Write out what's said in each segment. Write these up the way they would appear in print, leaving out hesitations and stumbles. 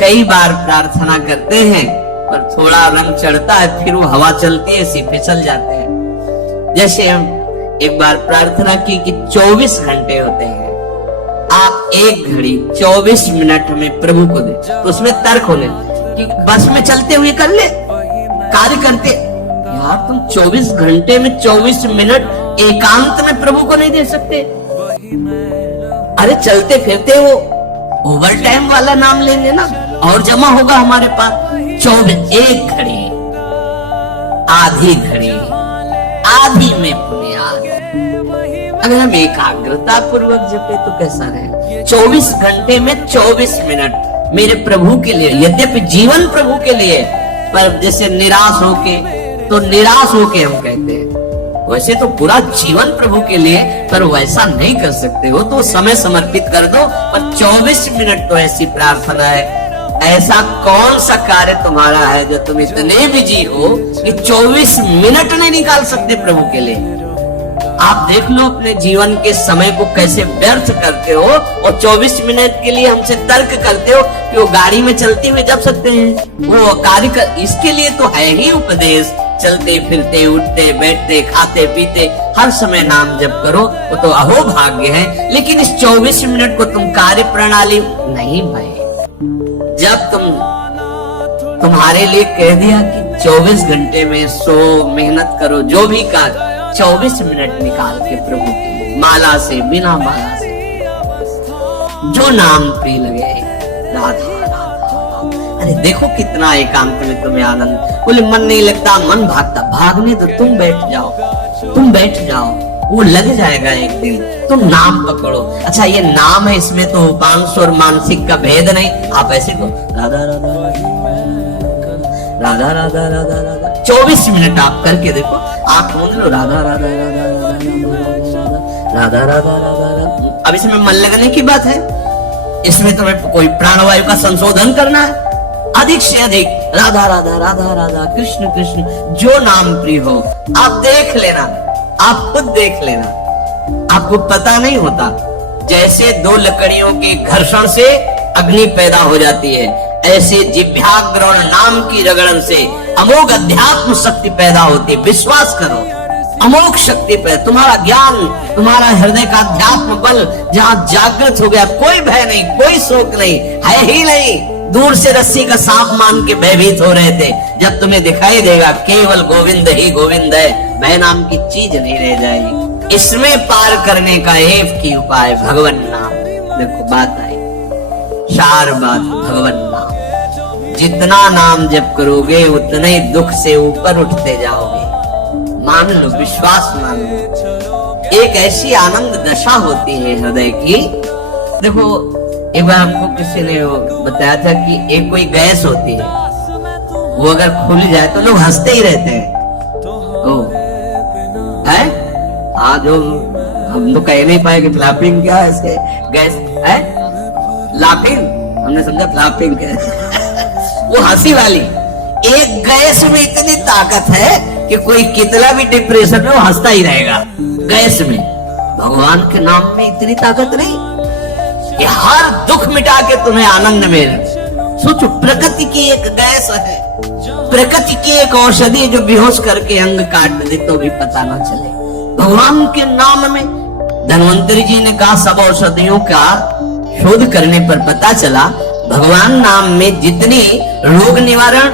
कई बार प्रार्थना करते हैं पर थोड़ा रंग चढ़ता है, फिर वो हवा चलती है, ऐसे फिसल जाते हैं। जैसे हम एक बार प्रार्थना की कि 24 घंटे होते हैं, आप एक घड़ी 24 मिनट हमें प्रभु को दे, तो उसमें तर्क होने कि बस में चलते हुए कर ले, कार्य करते। यार तुम 24 घंटे में 24 मिनट एकांत में प्रभु को नहीं दे सकते? अरे चलते फिरते वो ओवर टाइम वाला नाम ले लेना और जमा होगा हमारे पास। 24 एक घड़ी, आधी घड़ी, आधी में पुण्याद। अगर हम एकाग्रता पूर्वक जपे तो कैसा रहे? 24 घंटे में 24 मिनट मेरे प्रभु के लिए, यद्यपि जीवन प्रभु के लिए, पर जैसे निराश होके, तो निराश होके हम कहते हैं, वैसे तो पूरा जीवन प्रभु के लिए, पर वैसा नहीं कर सकते हो तो समय समर्पित कर दो। पर 24 मिनट तो ऐसी प्रार्थना है। ऐसा कौन सा कार्य तुम्हारा है जो तुम इतने बिजी हो कि 24 मिनट नहीं निकाल सकते प्रभु के लिए? आप देख लो अपने जीवन के समय को कैसे व्यर्थ करते हो, और 24 मिनट के लिए हमसे तर्क करते हो कि वो गाड़ी में चलते हुए जप सकते हैं, वो कार्य कर। इसके लिए तो है ही उपदेश, चलते फिरते, उठते बैठते, खाते पीते, हर समय नाम जप करो, वो तो अहो भाग्य है। लेकिन इस 24 मिनट को तुम कार्य प्रणाली नहीं भाई। जब तुम्हारे लिए कह दिया कि 24 घंटे में सो, मेहनत करो, जो भी कार्य, 24 मिनट निकाल के प्रभु के लिए, माला से, बिना माला से, जो नाम प्रिय लगे, राधा राधा। अरे देखो कितना एकांत में तुम्हें आनंद। बोले मन नहीं लगता, मन भागता, भागने तो तुम बैठ जाओ, तुम बैठ जाओ, वो लग जाएगा एक दिन। तुम नाम पकड़ो। अच्छा ये नाम है, इसमें तो उपांश और मानसिक का भेद नहीं। आप ऐसे को राधा राधा राधा राधा राधा राधा 24 मिनट आप करके देखो, आप ढूंढ लो राधा राधा राधा राधा राधा राधा राधा। अब इसमें मन लगने की बात है, इसमें तुम्हें कोई प्राणवायु का संशोधन करना है, अधिक से अधिक राधा राधा राधा राधा, कृष्ण कृष्ण, जो नाम प्रिय हो। आप देख लेना, आप खुद देख लेना, आपको पता नहीं होता। जैसे दो लकड़ियों के घर्षण से अग्नि पैदा हो जाती है, ऐसे जिह्वाग्रहण नाम की रगड़न से अमोघ अध्यात्म शक्ति पैदा होती है। विश्वास करो, अमोघ शक्ति पे तुम्हारा ज्ञान, तुम्हारा हृदय का अध्यात्म बल जहाँ जागृत हो गया, कोई भय नहीं, कोई शोक नहीं, है ही नहीं। दूर से रस्सी का सांप मान के भयभीत हो रहे थे, जब तुम्हें दिखाई देगा केवल गोविंद ही गोविंद है, भय नाम की चीज नहीं रह जाएगी। इसमें पार करने का एक ही उपाय भगवान नाम। देखो बात आई, चार बात भगवान नाम। जितना नाम जप करोगे उतने ही दुख से ऊपर उठते जाओगे। मान लो, विश्वास मान लो। एक ऐसी आनंद दशा होती है हृदय की। देखो एक बार हमको किसी ने बताया था कि एक कोई गैस होती है, वो अगर खुल जाए तो लोग हंसते ही रहते हैं। तो है हाँ, जो हम तो कह नहीं पाए कि फ्लैपिंग क्या है, इसके गैस है लाफिंग, हमने समझा फ्लैपिंग है वो हंसी वाली। एक गैस में इतनी ताकत है कि कोई कितना भी डिप्रेशन में वो हंसता ही रहेगा। गैस में, भगवान के नाम में इतनी ताकत नहीं कि हर दुख मिटा के तुम्हें आनंद मिले। सोचो, प्रकृति की एक गैस है, प्रकृति की एक औषधि जो बेहोश करके अंग काट दे तो भी पता ना चले। भगवान के नाम में धन्वंतरी जी ने कहा, सब औषधियों का शोध करने पर पता चला भगवान नाम में जितनी रोग निवारण,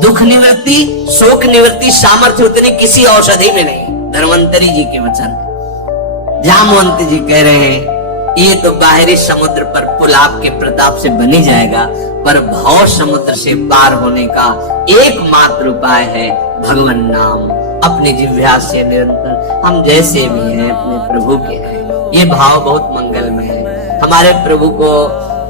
दुख निवृत्ति, शोक निवृत्ति सामर्थ्य उतनी किसी औषधि में नहीं। धन्वंतरी जी के वचन। जामवंत जी कह रहे हैं ये तो बाहरी समुद्र पर पुल आपके प्रताप से बनी जाएगा, पर भव समुद्र से पार होने का एकमात्र उपाय है भगवान नाम। अपने जिह्वा से निरंतर हम जैसे भी हैं अपने प्रभु के हैं। ये भाव बहुत मंगलमय है। हमारे प्रभु को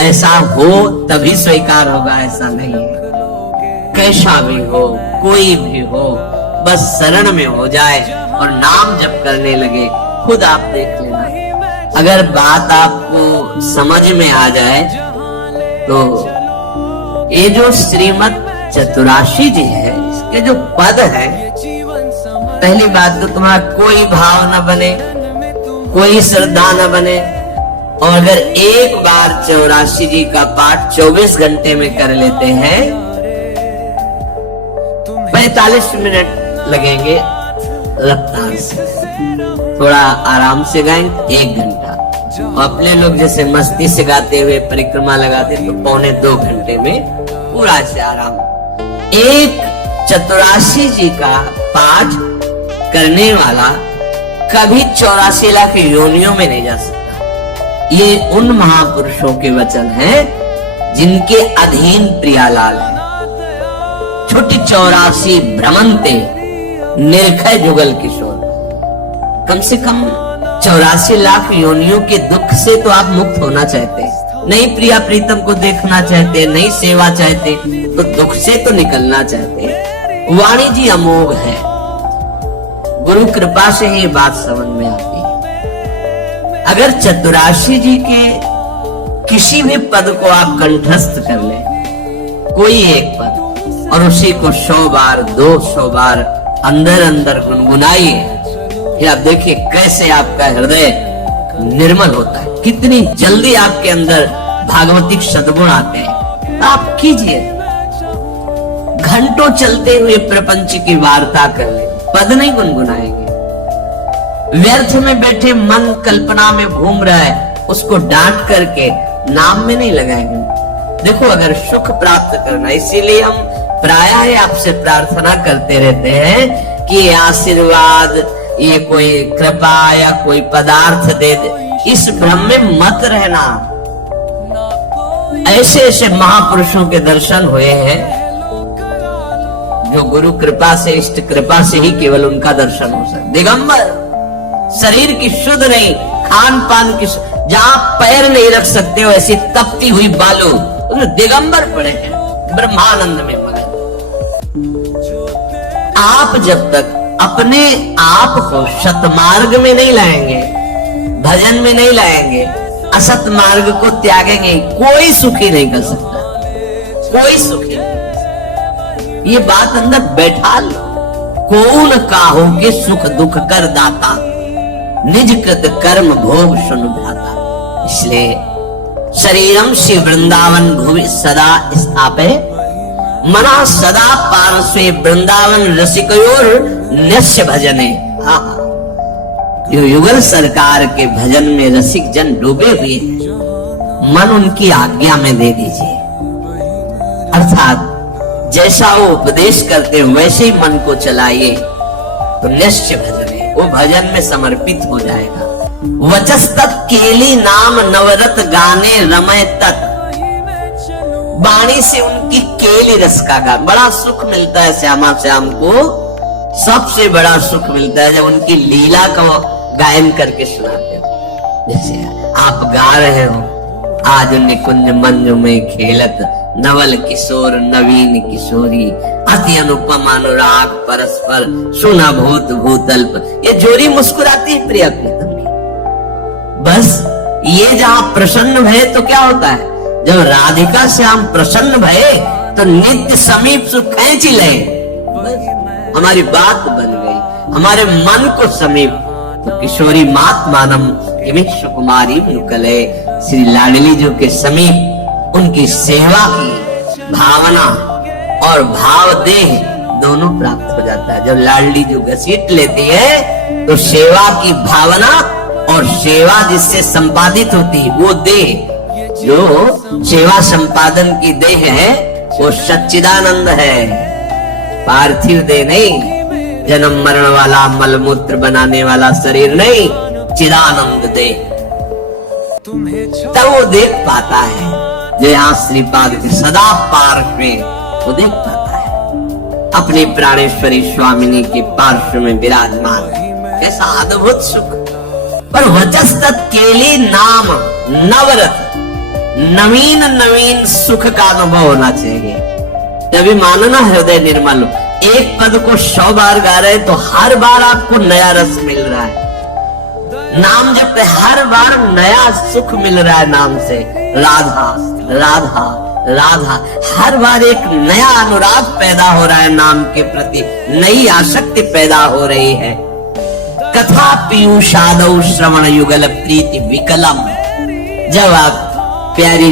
ऐसा हो तभी स्वीकार होगा, ऐसा नहीं है। कैसा भी हो, कोई भी हो, बस शरण में हो जाए और नाम जप करने लगे। खुद आप देख लेना, अगर बात आपको समझ में आ जाए तो ये जो श्रीमद चतुराशी जी है, इसके जो पद है, पहली बात तो तुम्हारा कोई भाव न बने, कोई श्रद्धा न बने, और अगर एक बार 84 जी का पाठ 24 घंटे में कर लेते हैं, 45 मिनट लगेंगे रफ्तार से, थोड़ा आराम से गाएंगे 1 घंटा, और अपने लोग जैसे मस्ती से गाते हुए परिक्रमा लगाते तो 1.25 घंटे में पूरा से आराम। एक 84 जी का पाठ करने वाला कभी 84 लाख योनियों में नहीं जा सकता। ये उन महापुरुषों के वचन हैं जिनके अधीन प्रियालाल है। छोटी 84 भ्रमंते निर्खय जुगल किशोर, कम से कम 84 लाख योनियों के दुख से तो आप मुक्त होना चाहते हैं, नहीं प्रिया प्रीतम को देखना चाहते, नहीं सेवा चाहते, तो दुख से तो निकलना चाहते। वाणी जी अमोघ है, गुरु कृपा से ही बात समझ में आती है। अगर 84 जी के किसी भी पद को आप कंठस्थ कर ले, कोई एक पद, और उसी को 100 बार 200 बार अंदर अंदर गुनगुनाइए, फिर आप देखिए कैसे आपका हृदय निर्मल होता है, कितनी जल्दी आपके अंदर भागवतिक सद्गुण आते हैं। आप कीजिए, घंटों चलते हुए प्रपंच की वार्ता कर ले, पद नहीं गुनगुनाएंगे। व्यर्थ में बैठे मन कल्पना में घूम रहा है, उसको डांट करके नाम में नहीं लगाएंगे। देखो, अगर सुख प्राप्त करना, इसीलिए हम प्रायः आपसे प्रार्थना करते रहते हैं कि आशीर्वाद, ये कोई कृपा या कोई पदार्थ दे दे, इस भ्रम में मत रहना। ऐसे ऐसे महापुरुषों के दर्शन हुए हैं जो गुरु कृपा से, इष्ट कृपा से ही केवल उनका दर्शन हो सकता। दिगंबर, शरीर की शुद्ध नहीं, खान पान की, जहां पैर नहीं रख सकते हो ऐसी तपती हुई बालू, उसमें दिगंबर पड़े हैं, ब्रह्मानंद में पड़े। आप जब तक अपने आप को सतमार्ग में नहीं लाएंगे, भजन में नहीं लाएंगे, असत मार्ग को त्यागेंगे, कोई सुखी नहीं कर सकता, कोई सुखी नहीं। ये बात अंदर बैठा लो। कौन काहो के सुख दुख कर दाता, निज कृत कर्म भोग सुन भ्राता। इसलिए शरीरम श्री वृंदावन भुवि सदा स्थापे, मना सदा पार्श्वे वृंदावन रसिकयोर नस्य भजने। युगल सरकार के भजन में रसिक जन डूबे हुए हैं, मन उनकी आज्ञा में दे दीजिए। अर्थात जैसा वो उपदेश करते हैं वैसे ही मन को चलाइए, तो निश्चय भजने, वो भजन में समर्पित हो जाएगा। वचस्तत् केली नाम नवरत गाने रमय तत्, वाणी से उनकी केली रस का गान, बड़ा सुख मिलता है श्यामा श्याम को, सबसे बड़ा सुख मिलता है जब उनकी लीला का गायन करके सुनाते हो। जैसे आप गा रहे हो, आज निकुंज मंज में खेलत नवल किशोर नवीन किशोरी, अति अनुपम अनुराग परस्पर सुना भूत भूतल्प, ये जोड़ी मुस्कुराती है प्रिया प्रीतम की। बस ये जहां प्रसन्न भय तो क्या होता है, जब राधिका से हम प्रसन्न भये तो नित्य समीप सुख खींच ले, हमारी बात बन गई, हमारे मन को समीप। तो किशोरी मात मानम सुकुमारी नुकले, श्री लाडली जो के समीप उनकी सेवा की भावना और भाव देह दोनों प्राप्त हो जाता है। जब लाडली जो घसीट लेती है तो सेवा की भावना और सेवा जिससे संपादित होती है वो देह, जो सेवा संपादन की देह है वो सच्चिदानंद है, पार्थिव देह नहीं, जन्म मरण वाला मलमूत्र बनाने वाला शरीर नहीं, चिदानंद देह। तब वो देख पाता है जो यहाँ श्रीपाद के सदा पार्श्व में, वो देख पाता है अपनी प्राणेश्वरी स्वामिनी के पार्श्व में विराजमान, कैसा अद्भुत सुख। पर वचस्तत् केली नाम नवरत, नवीन नवीन सुख का अनुभव होना चाहिए, तभी मानो ना हृदय निर्मल हो। एक पद को 100 बार गा रहे तो हर बार आपको नया रस मिल रहा है, नाम जब हर बार नया सुख मिल रहा है नाम से, राधा राधा राधा, हर बार एक नया अनुराग पैदा हो रहा है नाम के प्रति, नई आसक्ति पैदा हो रही है। कथा पीयूषादौ श्रवण युगल प्रीति विकलम, जब आप प्यारे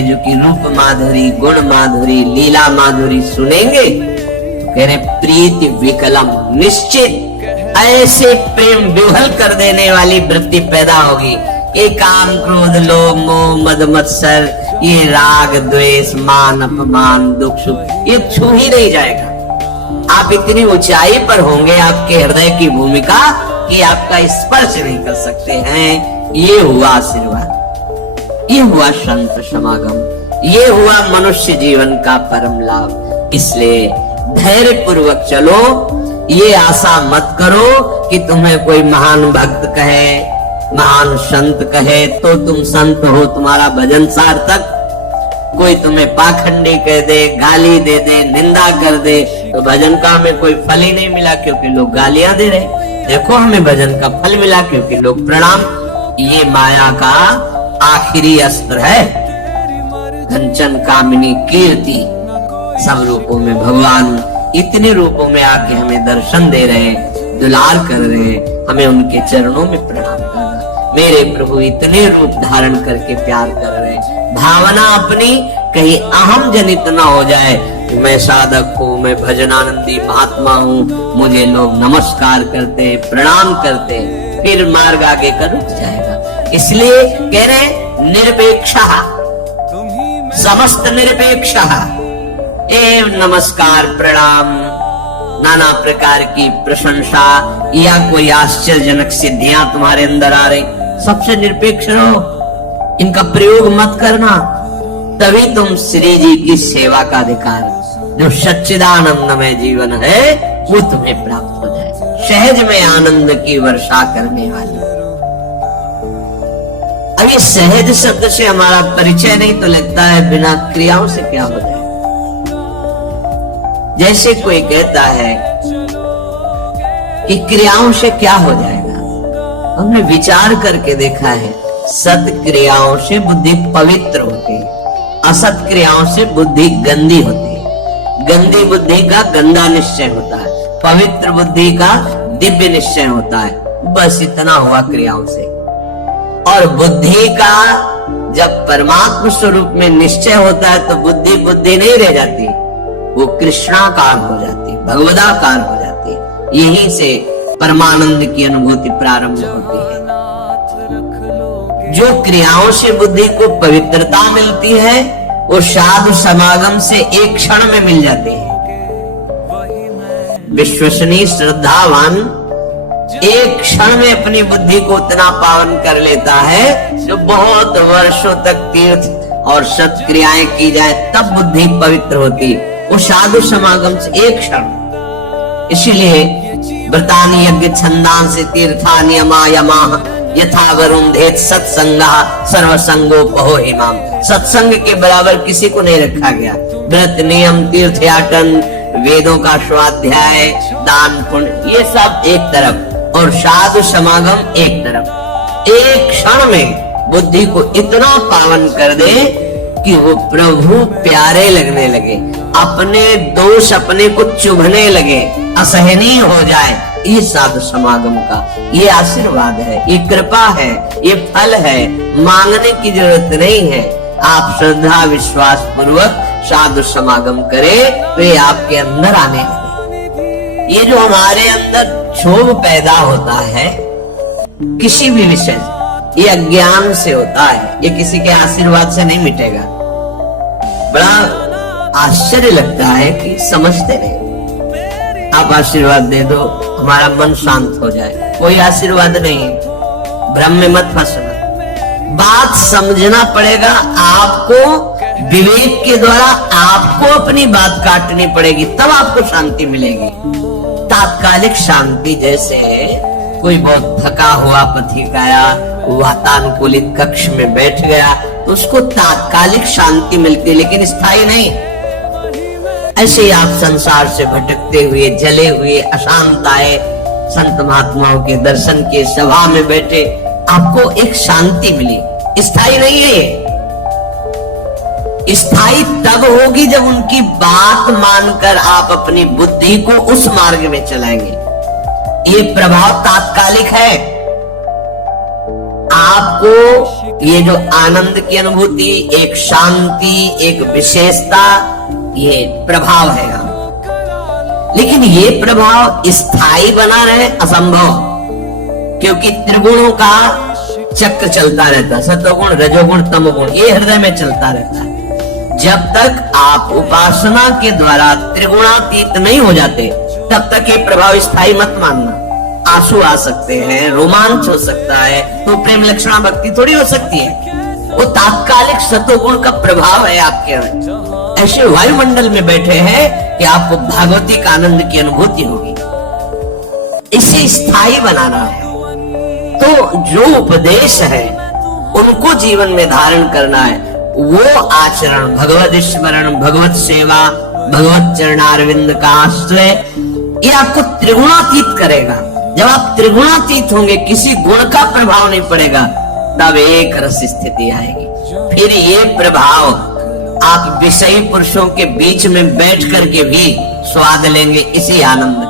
जो की रूप माधुरी, गुण माधुरी, लीला माधुरी सुनेंगे तो कह रहे प्रीति विकलम, निश्चित ऐसे प्रेम विह्वल कर देने वाली वृत्ति पैदा होगी। ये काम, क्रोध, लोभ, मोह, मद, मत्सर, ये राग, द्वेष, मान, अपमान, दुख, सुख, ये छू ही नहीं जाएगा। आप इतनी ऊंचाई पर होंगे आपके हृदय की भूमिका कि आपका स्पर्श नहीं कर सकते हैं। ये हुआ आशीर्वाद, ये हुआ संत समागम, ये हुआ मनुष्य जीवन का परम लाभ। इसलिए धैर्य पूर्वक चलो। ये आशा मत करो कि तुम्हें कोई महान भक्त कहे, महान संत कहे तो तुम संत हो, तुम्हारा भजन सार्थक। कोई तुम्हें पाखंडी कह दे, गाली दे दे, निंदा कर दे तो भजन का हमें कोई फल ही नहीं मिला, क्योंकि लोग गालियां दे रहे। देखो हमें भजन का फल मिला क्योंकि लोग प्रणाम। ये माया का आखिरी अस्त्र है। कंचन, कामिनी, कीर्ति, सब रूपों में भगवान इतने रूपों में आके हमें दर्शन दे रहे, दुलार कर रहे, हमें उनके चरणों में प्रणाम करना। मेरे प्रभु इतने रूप धारण करके प्यार कर रहे, भावना अपनी कहीं अहम जनित ना हो जाए, मैं साधक हूँ, मैं भजनानंदी महात्मा हूँ, मुझे लोग नमस्कार करते, प्रणाम करते, फिर मार्ग आगे का रुक जाएगा। इसलिए कह रहे निरपेक्ष, समस्त निरपेक्ष एवं नमस्कार, प्रणाम, नाना प्रकार की प्रशंसा या कोई आश्चर्यजनक सिद्धियां तुम्हारे अंदर आ रही, सबसे निरपेक्ष रहो, इनका प्रयोग मत करना। तभी तुम श्री जी की सेवा का अधिकार, जो सच्चिदानंदमय जीवन है, वो तुम्हें प्राप्त हो जाए, सहज में आनंद की वर्षा करने वाली। अब ये सहज शब्द से हमारा परिचय नहीं तो लगता है बिना क्रियाओं से क्या हो जाए। जैसे कोई कहता है कि क्रियाओं से क्या हो जाएगा, हमने विचार करके देखा है, सत क्रियाओं से बुद्धि पवित्र होती है, असत क्रियाओं से बुद्धि गंदी होती है। गंदी बुद्धि का गंदा निश्चय होता है, पवित्र बुद्धि का दिव्य निश्चय होता है। बस इतना हुआ क्रियाओं से। और बुद्धि का जब परमात्मा स्वरूप में निश्चय होता है तो बुद्धि बुद्धि नहीं रह जाती, वो कृष्णाकार हो जाती, भगवदाकार हो जाती है। यहीं से परमानंद की अनुभूति प्रारंभ होती है। जो क्रियाओं से बुद्धि को पवित्रता मिलती है, वो साधु समागम से एक क्षण में मिल जाती है। विश्वसनीय श्रद्धावान एक क्षण में अपनी बुद्धि को उतना पावन कर लेता है, जो बहुत वर्षों तक तीर्थ और सत्क्रियाएं की जाए तब बुद्धि पवित्र होती, वो साधु समागम से एक क्षण। इसीलिए व्रतानि यज्ञ छंदांसि तीर्थानि यमायमाः यथा वरुन्धेत सत्संगः सर्वसंगोपहो हिमाम। सत्संग के बराबर किसी को नहीं रखा गया। व्रत, नियम, तीर्थयाटन, वेदों का स्वाध्याय, दान, पुण्य, ये सब एक तरफ और साधु समागम एक तरफ। एक क्षण में बुद्धि को इतना पावन कर दे कि वो प्रभु प्यारे लगने लगे, अपने दोष अपने को चुभने लगे, असहनीय हो जाए। ये साधु समागम का ये आशीर्वाद है, ये कृपा है, ये फल है। मांगने की जरूरत नहीं है। आप श्रद्धा विश्वास पूर्वक साधु समागम करें तो ये आपके अंदर आने लगे। ये जो हमारे अंदर क्षोभ पैदा होता है किसी भी विषय से, ये अज्ञान से होता है, ये किसी के आशीर्वाद से नहीं मिटेगा। बड़ा आश्चर्य लगता है कि समझते नहीं। आप आशीर्वाद दे दो, हमारा मन शांत हो जाए, कोई आशीर्वाद नहीं। भ्रम में मत फंसना, बात समझना पड़ेगा। आपको विवेक के द्वारा आपको अपनी बात काटनी पड़ेगी, तब आपको शांति मिलेगी। तात्कालिक शांति, जैसे कोई बहुत थका हुआ पथिक आया, वातानुकूलित कक्ष में बैठ गया तो उसको तात्कालिक शांति मिलती, लेकिन स्थायी नहीं। ऐसे ही आप संसार से भटकते हुए, जले हुए, अशांत आए, संत महात्माओं के दर्शन के सभा में बैठे, आपको एक शांति मिली, स्थायी नहीं है ये। स्थायी तब होगी जब उनकी बात मानकर आप अपनी बुद्धि को उस मार्ग में चलाएंगे। ये प्रभाव तात्कालिक है। आपको ये जो आनंद की अनुभूति, एक शांति, एक विशेषता, ये प्रभाव है। लेकिन ये प्रभाव स्थायी बना रहे असंभव, क्योंकि त्रिगुणों का चक्र चलता रहता है, सतोगुण, रजोगुण, तमोगुण, ये हृदय में चलता रहता है। जब तक आप उपासना के द्वारा त्रिगुणातीत नहीं हो जाते, तब तक ये प्रभाव स्थायी मत मानना। आंसू आ सकते हैं, रोमांच हो सकता है, तो प्रेम लक्षणा भक्ति थोड़ी हो सकती है, वो तात्कालिक सतोगुण का प्रभाव है आपके अंदर। ऐसे वायुमंडल में बैठे हैं कि आपको भागवतिक आनंद की अनुभूति होगी। इसे स्थायी बनाना है, तो जो उपदेश है उनको जीवन में धारण करना है। वो आचरण, भगवत स्मरण, भगवत सेवा, भगवत चरणारविंद का आश्रय, ये आपको त्रिगुणातीत करेगा। जब आप त्रिगुणातीत होंगे, किसी गुण का प्रभाव नहीं पड़ेगा, तब एक रस स्थिति आएगी। फिर ये प्रभाव आप विषयी पुरुषों के बीच में बैठ करके भी स्वाद लेंगे इसी आनंद।